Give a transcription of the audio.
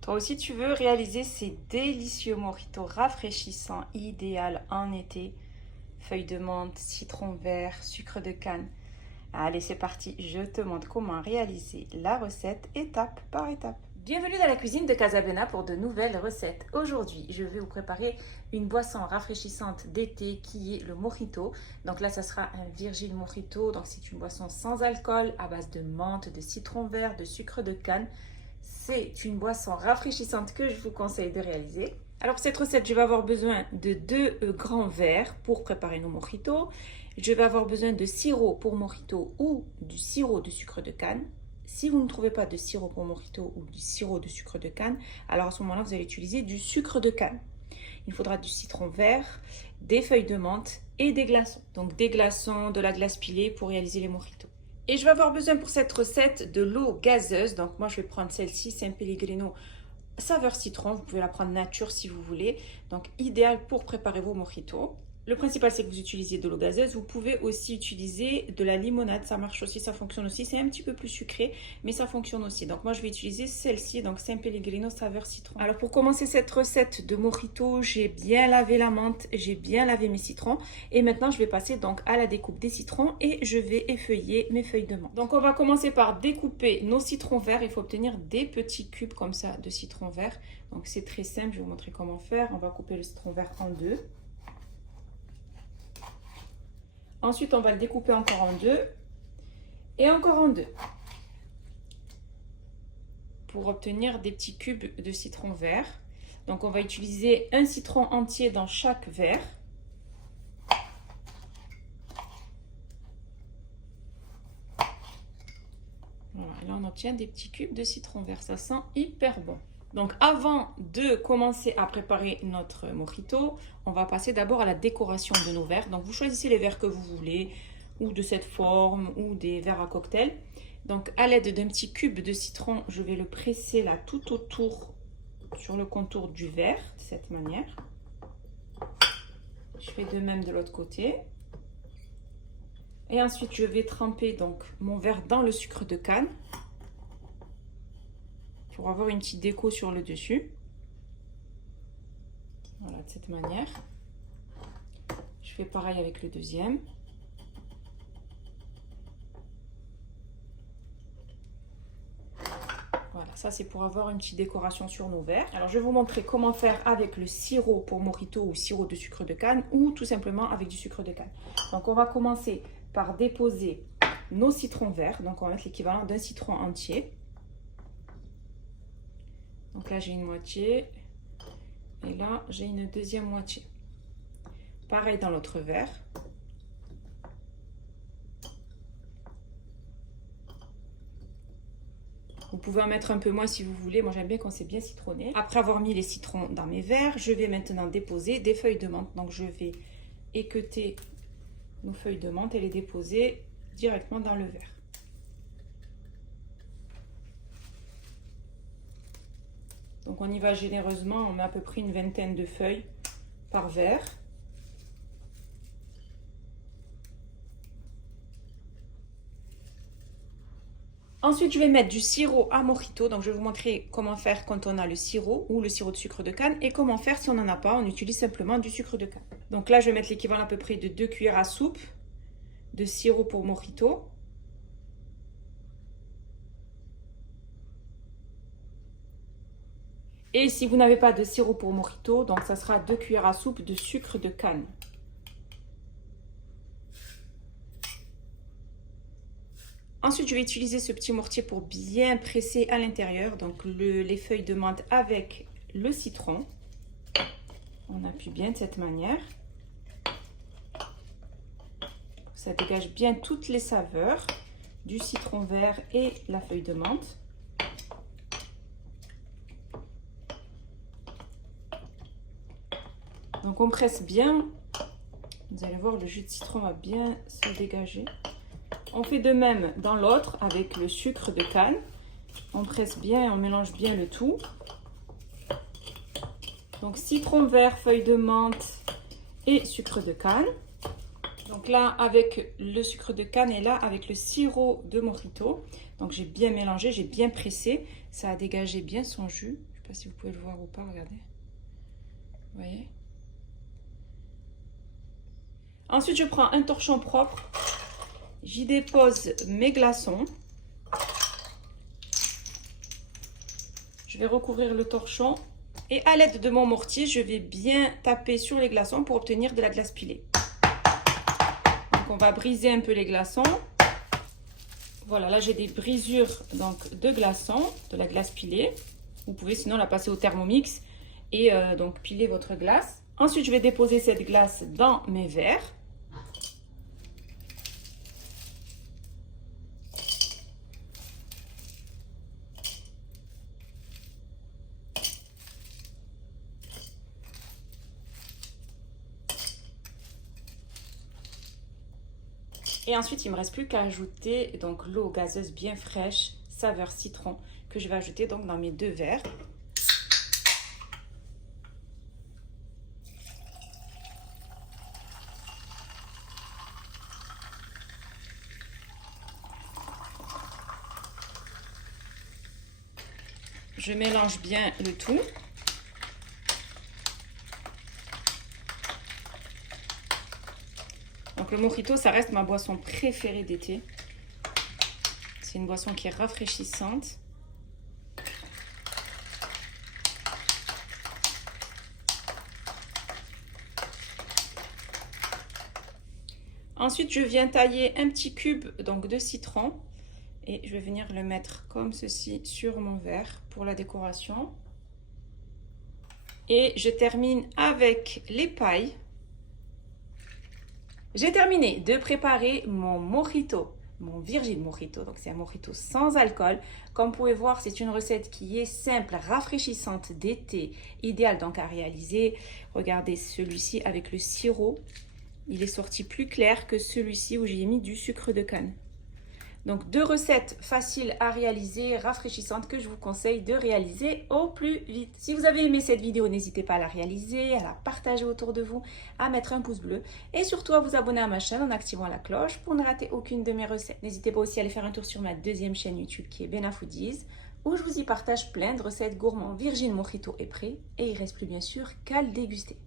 Toi aussi, tu veux réaliser ces délicieux mojitos rafraîchissants, idéal en été. Feuilles de menthe, citron vert, sucre de canne. Allez, c'est parti, je te montre comment réaliser la recette étape par étape. Bienvenue dans la cuisine de Casablanca pour de nouvelles recettes. Aujourd'hui, je vais vous préparer une boisson rafraîchissante d'été qui est le mojito. Donc là, ça sera un Virgin Mojito. Donc c'est une boisson sans alcool à base de menthe, de citron vert, de sucre de canne. C'est une boisson rafraîchissante que je vous conseille de réaliser. Alors pour cette recette, je vais avoir besoin de 2 grands verres pour préparer nos mojitos. Je vais avoir besoin de sirop pour mojito ou du sirop de sucre de canne. Si vous ne trouvez pas de sirop pour mojito ou du sirop de sucre de canne, alors à ce moment-là, vous allez utiliser du sucre de canne. Il faudra du citron vert, des feuilles de menthe et des glaçons. Donc des glaçons, de la glace pilée pour réaliser les mojitos. Et je vais avoir besoin pour cette recette de l'eau gazeuse. Donc moi, je vais prendre celle-ci, San Pellegrino saveur citron. Vous pouvez la prendre nature si vous voulez. Donc idéal pour préparer vos mojitos. Le principal, c'est que vous utilisiez de l'eau gazeuse. Vous pouvez aussi utiliser de la limonade. Ça marche aussi, ça fonctionne aussi. C'est un petit peu plus sucré, mais ça fonctionne aussi. Donc moi, je vais utiliser celle-ci, donc San Pellegrino saveur citron. Alors pour commencer cette recette de mojito, j'ai bien lavé la menthe, j'ai bien lavé mes citrons. Et maintenant, je vais passer donc à la découpe des citrons et je vais effeuiller mes feuilles de menthe. Donc on va commencer par découper nos citrons verts. Il faut obtenir des petits cubes comme ça de citron vert. Donc c'est très simple, je vais vous montrer comment faire. On va couper le citron vert en deux. Ensuite, on va le découper encore en deux et encore en deux pour obtenir des petits cubes de citron vert. Donc, on va utiliser un citron entier dans chaque verre. Voilà, là, on obtient des petits cubes de citron vert. Ça sent hyper bon. Donc avant de commencer à préparer notre mojito, on va passer d'abord à la décoration de nos verres. Donc vous choisissez les verres que vous voulez, ou de cette forme, ou des verres à cocktail. Donc à l'aide d'un petit cube de citron, je vais le presser là tout autour, sur le contour du verre, de cette manière. Je fais de même de l'autre côté. Et ensuite je vais tremper donc mon verre dans le sucre de canne, pour avoir une petite déco sur le dessus. Voilà, de cette manière. Je fais pareil avec le deuxième. Voilà, ça c'est pour avoir une petite décoration sur nos verres. Alors je vais vous montrer comment faire avec le sirop pour mojito ou sirop de sucre de canne ou tout simplement avec du sucre de canne. Donc on va commencer par déposer nos citrons verts. Donc on va mettre l'équivalent d'un citron entier. Donc là, j'ai une moitié et là, j'ai une deuxième moitié. Pareil dans l'autre verre. Vous pouvez en mettre un peu moins si vous voulez. Moi, j'aime bien quand c'est bien citronné. Après avoir mis les citrons dans mes verres, je vais maintenant déposer des feuilles de menthe. Donc, je vais équeuter nos feuilles de menthe et les déposer directement dans le verre. Donc on y va généreusement, on met à peu près une vingtaine de feuilles par verre. Ensuite, je vais mettre du sirop à mojito. Donc je vais vous montrer comment faire quand on a le sirop ou le sirop de sucre de canne et comment faire si on n'en a pas, on utilise simplement du sucre de canne. Donc là, je vais mettre l'équivalent à peu près de 2 cuillères à soupe de sirop pour mojito. Et si vous n'avez pas de sirop pour mojito, donc ça sera 2 cuillères à soupe de sucre de canne. Ensuite, je vais utiliser ce petit mortier pour bien presser à l'intérieur, donc les feuilles de menthe avec le citron. On appuie bien de cette manière. Ça dégage bien toutes les saveurs du citron vert et la feuille de menthe. Donc on presse bien, vous allez voir le jus de citron va bien se dégager. On fait de même dans l'autre avec le sucre de canne. On presse bien et on mélange bien le tout. Donc citron vert, feuille de menthe et sucre de canne. Donc là avec le sucre de canne et là avec le sirop de mojito. Donc j'ai bien mélangé, j'ai bien pressé. Ça a dégagé bien son jus. Je pas si vous pouvez le voir ou pas, regardez. Vous voyez? Ensuite, je prends un torchon propre. J'y dépose mes glaçons. Je vais recouvrir le torchon. Et à l'aide de mon mortier, je vais bien taper sur les glaçons pour obtenir de la glace pilée. Donc, on va briser un peu les glaçons. Voilà, là j'ai des brisures donc, de glaçons, de la glace pilée. Vous pouvez sinon la passer au Thermomix et donc piler votre glace. Ensuite, je vais déposer cette glace dans mes verres. Et ensuite, il ne me reste plus qu'à ajouter donc l'eau gazeuse bien fraîche, saveur citron, que je vais ajouter donc dans mes 2 verres. Je mélange bien le tout. Donc le mojito, ça reste ma boisson préférée d'été. C'est une boisson qui est rafraîchissante. Ensuite, je viens tailler un petit cube donc, de citron et je vais venir le mettre comme ceci sur mon verre pour la décoration. Et je termine avec les pailles. J'ai terminé de préparer mon mojito, mon Virgin Mojito. Donc c'est un mojito sans alcool. Comme vous pouvez voir, c'est une recette qui est simple, rafraîchissante d'été, idéale donc à réaliser. Regardez celui-ci avec le sirop. Il est sorti plus clair que celui-ci où j'ai mis du sucre de canne. Donc 2 recettes faciles à réaliser, rafraîchissantes que je vous conseille de réaliser au plus vite. Si vous avez aimé cette vidéo, n'hésitez pas à la réaliser, à la partager autour de vous, à mettre un pouce bleu et surtout à vous abonner à ma chaîne en activant la cloche pour ne rater aucune de mes recettes. N'hésitez pas aussi à aller faire un tour sur ma 2e chaîne YouTube qui est Bena Foodies où je vous y partage plein de recettes gourmands. Virgin Mojito est prêt et il ne reste plus bien sûr qu'à le déguster.